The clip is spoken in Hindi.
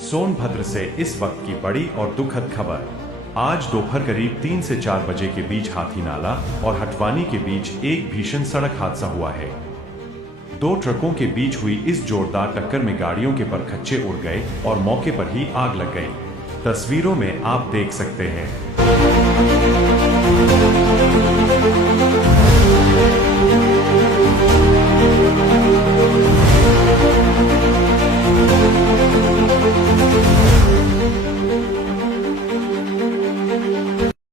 सोनभद्र से इस वक्त की बड़ी और दुखद खबर। आज दोपहर करीब 3 से 4 बजे के बीच हाथी नाला और हटवानी के बीच एक भीषण सड़क हादसा हुआ है। दो ट्रकों के बीच हुई इस जोरदार टक्कर में गाड़ियों के परखच्चे उड़ गए और मौके पर ही आग लग गई। तस्वीरों में आप देख सकते हैं।